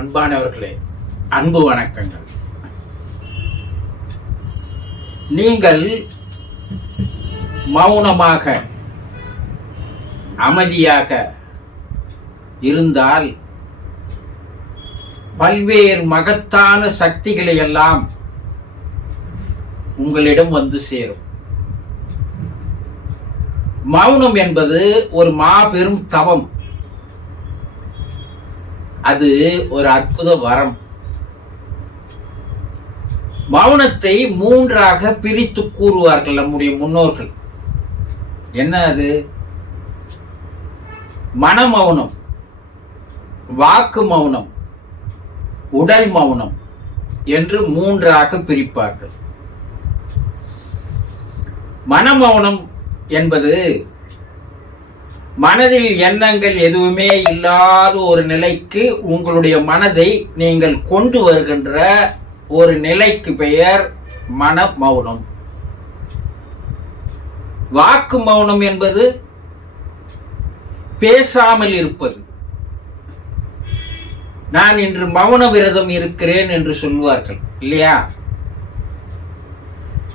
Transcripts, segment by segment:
அன்பானவர்களே, அன்பு வணக்கங்கள். நீங்கள் மௌனமாக அமைதியாக இருந்தால் பல்வேறு மகத்தான சக்திகளை எல்லாம் உங்களிடம் வந்து சேரும். மௌனம் என்பது ஒரு மாபெரும் தவம். அது ஒரு அற்புத வரம். மௌனத்தை மூன்றாக பிரித்து கூறுவார்கள் நம்முடைய முன்னோர்கள். என்ன அது? மன மௌனம், வாக்கு மௌனம், உடல் மௌனம் என்று மூன்றாக பிரிப்பார்கள். மன மௌனம் என்பது மனதில் எண்ணங்கள் எதுவுமே இல்லாத ஒரு நிலைக்கு உங்களுடைய மனதை நீங்கள் கொண்டு வருகின்ற ஒரு நிலைக்கு பெயர் மன மௌனம். வாக்கு மௌனம் என்பது பேசாமல் இருப்பது. நான் இன்று மௌன விரதம் இருக்கிறேன் என்று சொல்வார்கள் இல்லையா?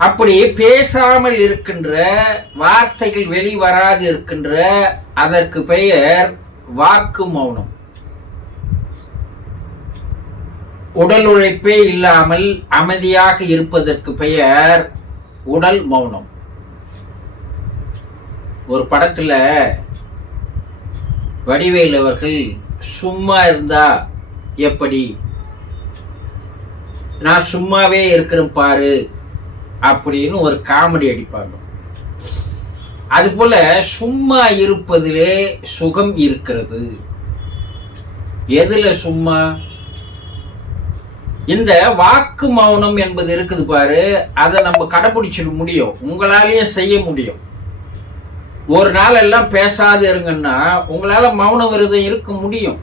அப்படி பேசாமல் இருக்கின்ற, வார்த்தைகள் வெளிவராது இருக்கின்ற அதற்கு பெயர் வாக்கு மௌனம். உடல் உழைப்பே இல்லாமல் அமைதியாக இருப்பதற்கு பெயர் உடல் மௌனம். ஒரு படத்துல வடிவேலு அவர்கள் சும்மா இருந்தா எப்படி, நான் சும்மாவே இருக்கிறேன் பாரு அப்படின்னு ஒரு காமெடி அடிப்பாங்க. அதுபோல சும்மா இருப்பதிலே சுகம் இருக்கிறது. எதுல சும்மா? இந்த வாக்கு மௌனம் என்பது இருக்குது பாரு, அதை நம்ம கடைபிடிச்சிட முடியும், உங்களாலேயே செய்ய முடியும். ஒரு நாள் எல்லாம் பேசாது இருங்கன்னா உங்களால மௌன விரதம் இருக்க முடியும்.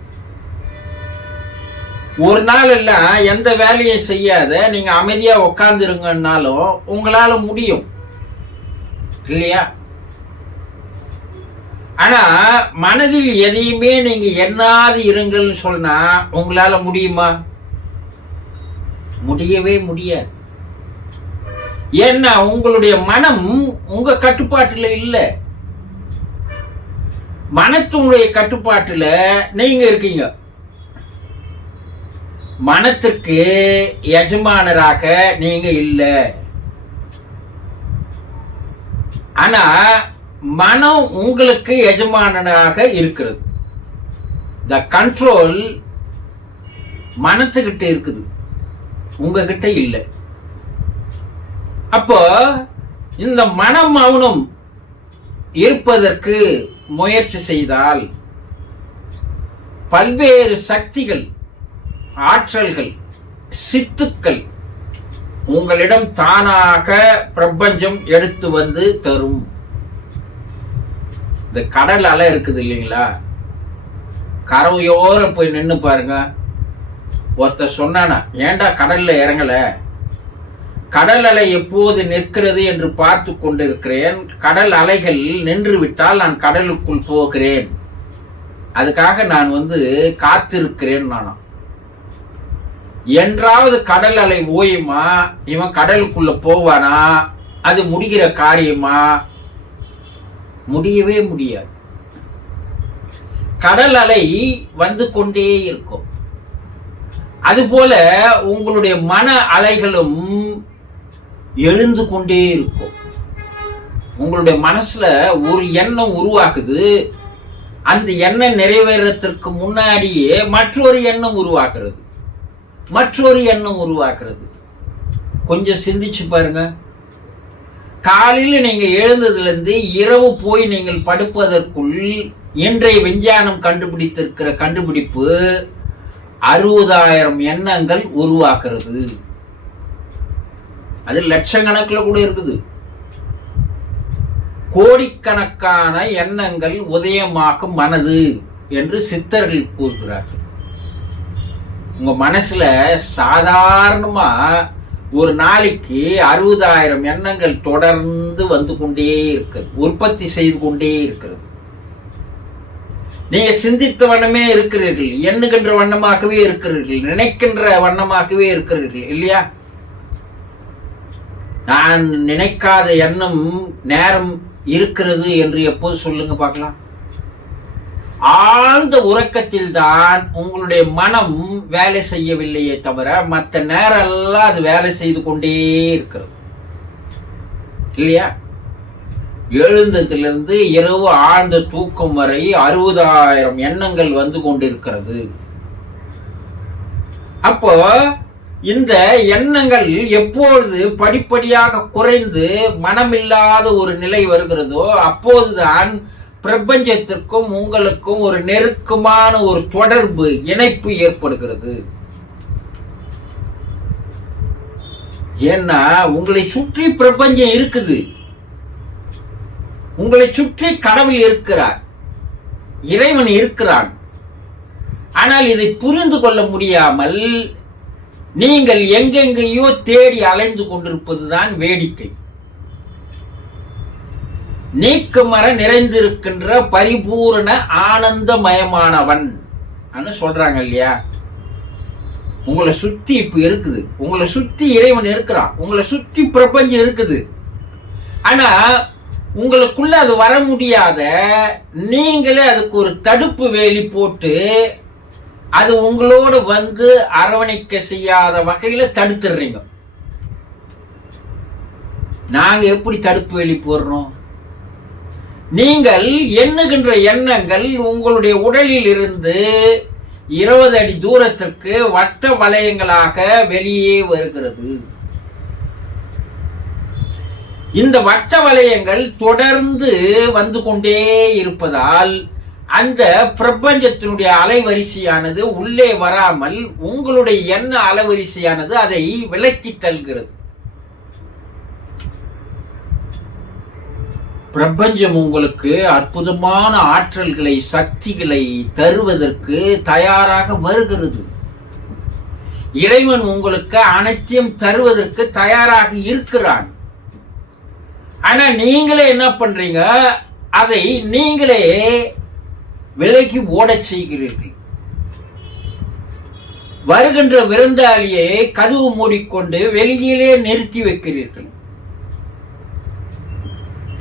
ஒரு நாள் எல்லாம் எந்த வேலையை செய்யாத நீங்க அமைதியா உட்கார்ந்து இருங்கன்னாலும் உங்களால முடியும் இல்லையா? ஆனா மனதில் எதையுமே நீங்க எண்ணாது இருங்கள்னு சொன்னா உங்களால முடியுமா? முடியவே முடியாது. ஏன்னா உங்களுடைய மனம் உங்க கட்டுப்பாட்டுல இல்ல, மனத்தினுடைய கட்டுப்பாட்டுல நீங்க இருக்கீங்க. மனத்திற்கு எஜமானராக நீங்க இல்ல. ஆனா மனம் உங்களுக்கு எஜமானராக இருக்கிறது. த கண்ட்ரோல் மனத்துக்கிட்ட இருக்குது, உங்ககிட்ட இல்லை. அப்போ இந்த மன மௌனம் இருப்பதற்கு முயற்சி செய்தால் பல்வேறு சக்திகள், ஆற்றல்கள், சித்துக்கள் உங்களிடம் தானாக பிரபஞ்சம் எடுத்து வந்து தரும். இந்த கடல் அலை இருக்குது இல்லைங்களா? கரையோரம் போய் நின்று பாருங்க. ஒருத்தர் சொன்னானா, ஏண்டா கடல்ல இறங்கல? கடல் அலை எப்போது நிற்கிறது என்று பார்த்து கொண்டிருக்கிறேன். கடல் அலைகள் நின்று விட்டால் நான் கடலுக்குள் போகிறேன், அதுக்காக நான் காத்திருக்கிறேன். நானும் என்றாவது கடல் அலை ஓயுமா? இவன் கடலுக்குள்ள போவானா? அது முடிகிற காரியமா? முடியவே முடியாது. கடல் அலை வந்து கொண்டே இருக்கும். அதுபோல உங்களுடைய மன அலைகளும் எழுந்து கொண்டே இருக்கும். உங்களுடைய மனசுல ஒரு எண்ணம் உருவாக்குது. அந்த எண்ணம் நிறைவேறத்திற்கு முன்னாடியே மற்றொரு எண்ணம் உருவாக்குறது, மற்றொரு எண்ணம் உருவாக்குறது. கொஞ்சம் சிந்திச்சு பாருங்க. காலையில் நீங்க எழுந்ததுல இருந்து இரவு போய் நீங்கள் படுப்பதற்குள் இன்றைய விஞ்ஞானம் கண்டுபிடித்திருக்கிற கண்டுபிடிப்பு 60,000 எண்ணங்கள் உருவாக்குறது. அது லட்சக்கணக்கில் கூட இருக்குது. கோடிக்கணக்கான எண்ணங்கள் உதயமாக்கும் மனது என்று சித்தர்கள் கூறுகிறார்கள். உங்க மனசுல சாதாரணமா ஒரு நாளைக்கு 60,000 எண்ணங்கள் தொடர்ந்து வந்து கொண்டே இருக்கிறது, உற்பத்தி செய்து கொண்டே இருக்கிறது. நீங்க சிந்தித்த வண்ணமே இருக்கிறீர்கள், எண்ணுகின்ற வண்ணமாகவே இருக்கிறீர்கள், நினைக்கின்ற வண்ணமாகவே இருக்கிறீர்கள் இல்லையா? நான் நினைக்காத எண்ணம் நேரம் இருக்கிறது என்று எப்போது சொல்லுங்க பார்க்கலாம். ஆழ்ந்த உறக்கத்தில் தான் உங்களுடைய மனம் வேலை செய்யவில்லையே தவிர மற்ற நேரம் எல்லாம் அது வேலை செய்து கொண்டே இருக்கிறது இல்லையா? எழுந்ததிலிருந்து இரவு ஆழ்ந்த தூக்கம் வரை 60,000 எண்ணங்கள் வந்து கொண்டிருக்கிறது. அப்போ இந்த எண்ணங்கள் எப்பொழுது படிப்படியாக குறைந்து மனமில்லாத ஒரு நிலை வருகிறதோ அப்போதுதான் பிரபஞ்சத்திற்கும் உங்களுக்கும் ஒரு நெருக்கமான ஒரு தொடர்பு, இணைப்பு ஏற்படுகிறது. ஏன்னா உங்களை சுற்றி பிரபஞ்சம் இருக்குது, உங்களை சுற்றி கடவுள் இருக்கிறார், இறைவன் இருக்கிறான். ஆனால் இதை புரிந்து கொள்ள முடியாமல் நீங்கள் எங்கெங்கேயோ தேடி அலைந்து கொண்டிருப்பதுதான் வேடிக்கை. நீக்கமர நிறைந்திருக்கின்ற பரிபூரண ஆனந்தமயமானவன் சொல்றாங்க இல்லையா? உங்களை சுத்தி இப்ப இருக்குது, உங்களை சுத்தி இறைவன் இருக்கிறான், உங்களை சுத்தி பிரபஞ்சம் இருக்குது. ஆனா உங்களுக்குள்ள அது வர முடியாத, நீங்களே அதுக்கு ஒரு தடுப்பு வேலி போட்டு அது உங்களோடு வந்து அரவணைக்க செய்யாத வகையில தடுத்துடுறீங்க. நாங்க எப்படி தடுப்பு வேலி போடுறோம்? நீங்கள் எண்ணுகின்ற எண்ணங்கள் உங்களுடைய உடலில் இருந்து 20 அடி தூரத்திற்கு வட்ட வளையங்களாக வெளியே வருகிறது. இந்த வட்ட வளையங்கள் தொடர்ந்து வந்து கொண்டே இருப்பதால் அந்த பிரபஞ்சத்தினுடைய அலைவரிசையானது உள்ளே வராமல் உங்களுடைய எண்ண அலைவரிசையானது அதை விலக்கி தள்ளுகிறது. பிரபஞ்சம் உங்களுக்கு அற்புதமான ஆற்றல்களை, சக்திகளை தருவதற்கு தயாராக வருகிறது. இறைவன் உங்களுக்கு அனைத்தையும் தருவதற்கு தயாராக இருக்கிறான். ஆனா நீங்களே என்ன பண்றீங்க? அதை நீங்களே விலகி ஓடச் செய்கிறீர்கள். வருகின்ற விருந்தாளியை கதவு மூடிக்கொண்டு வெளியிலே நிறுத்தி வைக்கிறீர்கள்.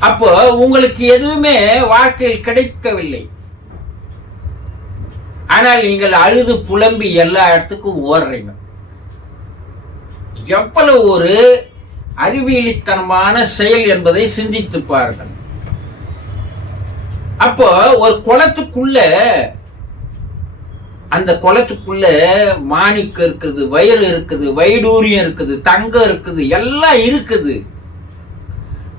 அப்போ உங்களுக்கு எதுவுமே வாழ்க்கையில் கிடைக்கவில்லை. ஆனால் நீங்கள் அழுது புலம்பி எல்லா இடத்துக்கும் ஓடுறீங்க. எவ்வளவு ஒரு அறிவியலித்தனமான செயல் என்பதை சிந்தித்து பாருங்கள். அப்போ ஒரு குளத்துக்குள்ள, அந்த குளத்துக்குள்ள மாணிக்கம் இருக்குது, வயிறு இருக்குது, வைடூரியம் இருக்குது, தங்கம் இருக்குது, எல்லாம் இருக்குது.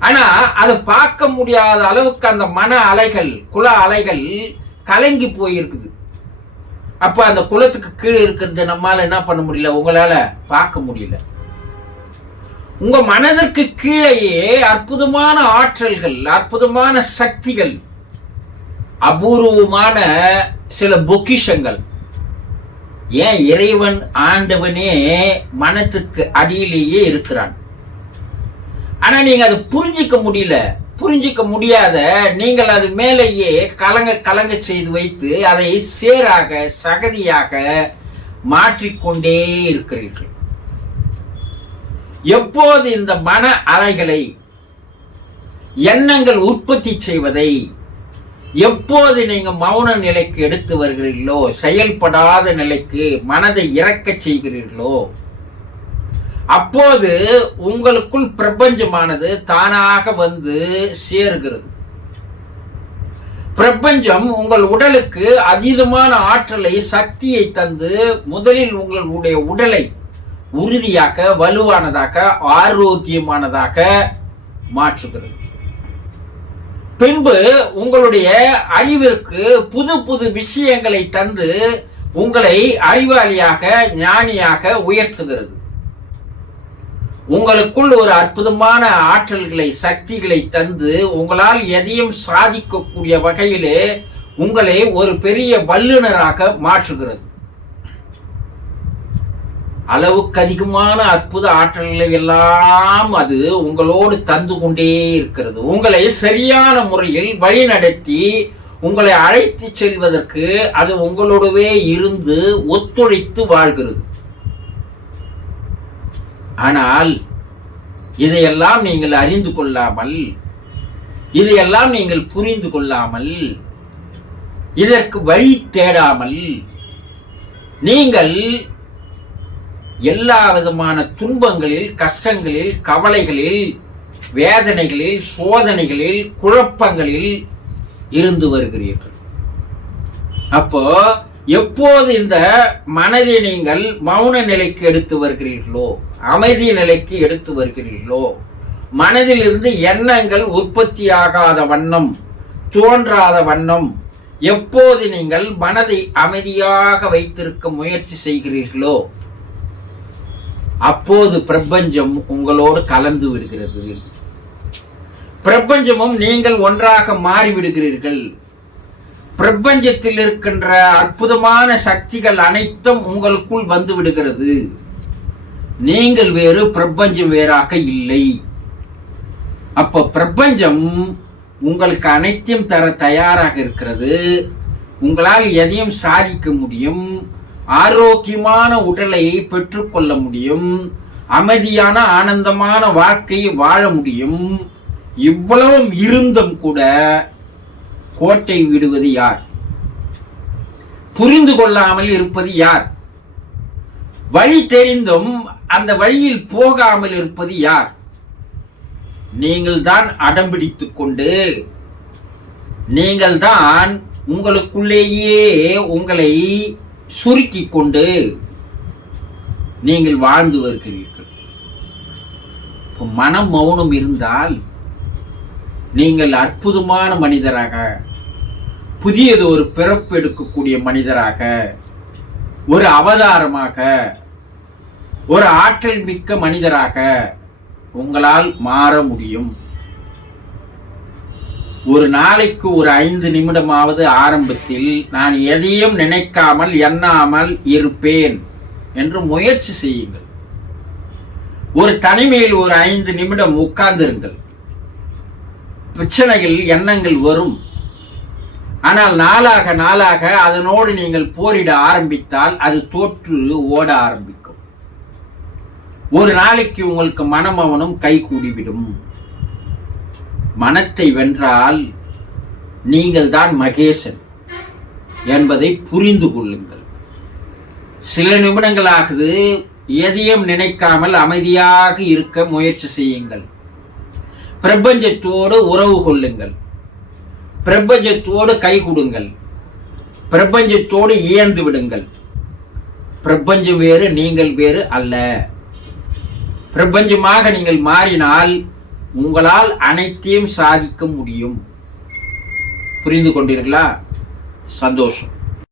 ஆனா அதை பார்க்க முடியாத அளவுக்கு அந்த மன அலைகள், குல அலைகள் கலங்கி போயிருக்குது. அப்ப அந்த குளத்துக்கு கீழே இருக்கிறது நம்மால என்ன பண்ண முடியல, உங்களால பார்க்க முடியல. உங்க மனதிற்கு கீழேயே அற்புதமான ஆற்றல்கள், அற்புதமான சக்திகள், அபூர்வமான சில பொக்கிஷங்கள். ஏன் இறைவன் ஆண்டவனே மனத்துக்கு அடியிலேயே இருக்கிறான். ஆனா நீங்க அதை புரிஞ்சிக்க முடியல. புரிஞ்சிக்க முடியாத நீங்கள் அது மேலேயே கலங்க செய்து வைத்து அதை சேராக, சகதியாக மாற்றிக்கொண்டே இருக்கிறீர்கள். எப்போது இந்த மன அலைகளை, எண்ணங்கள் உற்பத்தி செய்வதை எப்போது நீங்க மௌன நிலைக்கு எடுத்து வருகிறீர்களோ, செயல்படாத நிலைக்கு மனதை இறக்க செய்கிறீர்களோ, அப்போது உங்களுக்குள் பிரபஞ்சமானது தானாக வந்து சேருகிறது. பிரபஞ்சம் உங்கள் உடலுக்கு அதீதமான ஆற்றலை, சக்தியை தந்து முதலில் உங்களுடைய உடலை உறுதியாக, வலுவானதாக, ஆரோக்கியமானதாக மாற்றுகிறது. பின்பு உங்களுடைய அறிவிற்கு புது புது விஷயங்களை தந்து உங்களை அறிவாளியாக, ஞானியாக உயர்த்துகிறது. உங்களுக்குள் ஒரு அற்புதமான ஆற்றல்களை, சக்திகளை தந்து உங்களால் எதையும் சாதிக்கக்கூடிய வகையிலே உங்களை ஒரு பெரிய வல்லுநராக மாற்றுகிறது. அளவுக்கு அதிகமான அற்புத ஆற்றல்களை எல்லாம் அது உங்களோடு தந்து கொண்டே இருக்கிறது. உங்களை சரியான முறையில் வழிநடத்தி உங்களை அழைத்து செல்வதற்கு அது உங்களோடவே இருந்து ஒத்துழைத்து வாழ்கிறது. ஆனால் இதையெல்லாம் நீங்கள் அறிந்து கொள்ளாமல், இதையெல்லாம் நீங்கள் புரிந்து கொள்ளாமல், இதற்கு வழி தேடாமல் நீங்கள் எல்லா விதமான துன்பங்களில், கஷ்டங்களில், கவலைகளில், வேதனைகளில், சோதனைகளில், குழப்பங்களில் இருந்து வருகிறீர்கள். அப்போ எப்போது இந்த மனதை நீங்கள் மௌன நிலைக்கு எடுத்து வருகிறீர்களோ, அமைதி நிலைக்கு எடுத்து வருகிறீர்களோ, மனதில் இருந்து எண்ணங்கள் உற்பத்தியாகாத வண்ணம், தோன்றாத வண்ணம் எப்போது நீங்கள் மனதை அமைதியாக வைத்திருக்க முயற்சி செய்கிறீர்களோ, அப்போது பிரபஞ்சம் உங்களோடு கலந்து விடுகிறது. பிரபஞ்சமும் நீங்கள் ஒன்றாக மாறிவிடுகிறீர்கள். பிரபஞ்சத்தில் இருக்கின்ற அற்புதமான சக்திகள் அனைத்தும் உங்களுக்குள் வந்து விடுகிறது. நீங்கள் வேறு, பிரபஞ்சம் வேறாக இல்லை. அப்ப பிரபஞ்சம் உங்களுக்கு அனைத்தையும் தர தயாராக இருக்கிறது. உங்களால் எதையும் சாதிக்க முடியும். ஆரோக்கியமான உடலை பெற்றுக்கொள்ள முடியும். அமைதியான ஆனந்தமான வாழ்க்கையை வாழ முடியும். இவ்வளவும் இருந்தும் கூட கோட்டை விடுவது யார்? புரிந்து கொள்ளாமல் இருப்பது யார்? வழி தெரிந்தும் அந்த வழியில் போகாமல் இருப்பது யார்? நீங்கள் தான் அடம்பிடித்துக் கொண்டு, நீங்கள் தான் உங்களுக்குள்ளேயே உங்களை சுருக்கிக் கொண்டு நீங்கள் வாழ்ந்து வருகிறீர்கள். மனம் மௌனம் இருந்தால் நீங்கள் அற்புதமான மனிதராக, புதியது ஒரு பிறப்பு எடுக்கக்கூடிய மனிதராக, ஒரு அவதாரமாக, ஒரு ஆற்றல் மிக்க மனிதராக உங்களால் மாற முடியும். ஒரு நாளைக்கு ஒரு 5 நிமிடமாவது ஆரம்பத்தில் நான் எதையும் நினைக்காமல் எண்ணாமல் இருப்பேன் என்று முயற்சி செய்யுங்கள். ஒரு தனிமையில் ஒரு 5 நிமிடம் உட்கார்ந்திருங்கள். பிரச்சனைகள், எண்ணங்கள் வரும். ஆனால் நாளாக நாளாக அதனோடு நீங்கள் போரிட ஆரம்பித்தால் அது தோற்று ஓட ஆரம்பிக்கும். ஒரு நாளைக்கு உங்களுக்கு மனமவனும் கை கூடிவிடும். மனத்தை வென்றால் நீங்கள் தான் மகேசன் என்பதை புரிந்து கொள்ளுங்கள். சில நிமிடங்களாகுது, எதையும் நினைக்காமல் அமைதியாக இருக்க முயற்சி செய்யுங்கள். பிரபஞ்சத்தோடு உறவு கொள்ளுங்கள். பிரபஞ்சத்தோடு கை கொடுங்கள். பிரபஞ்சத்தோடு இயந்து விடுங்கள். பிரபஞ்சம் வேறு, நீங்கள் வேறு அல்ல. பிரபஞ்சமாக நீங்கள் மாறினால் உங்களால் அனைத்தையும் சாதிக்க முடியும். புரிந்து கொண்டீர்களா? சந்தோஷம்.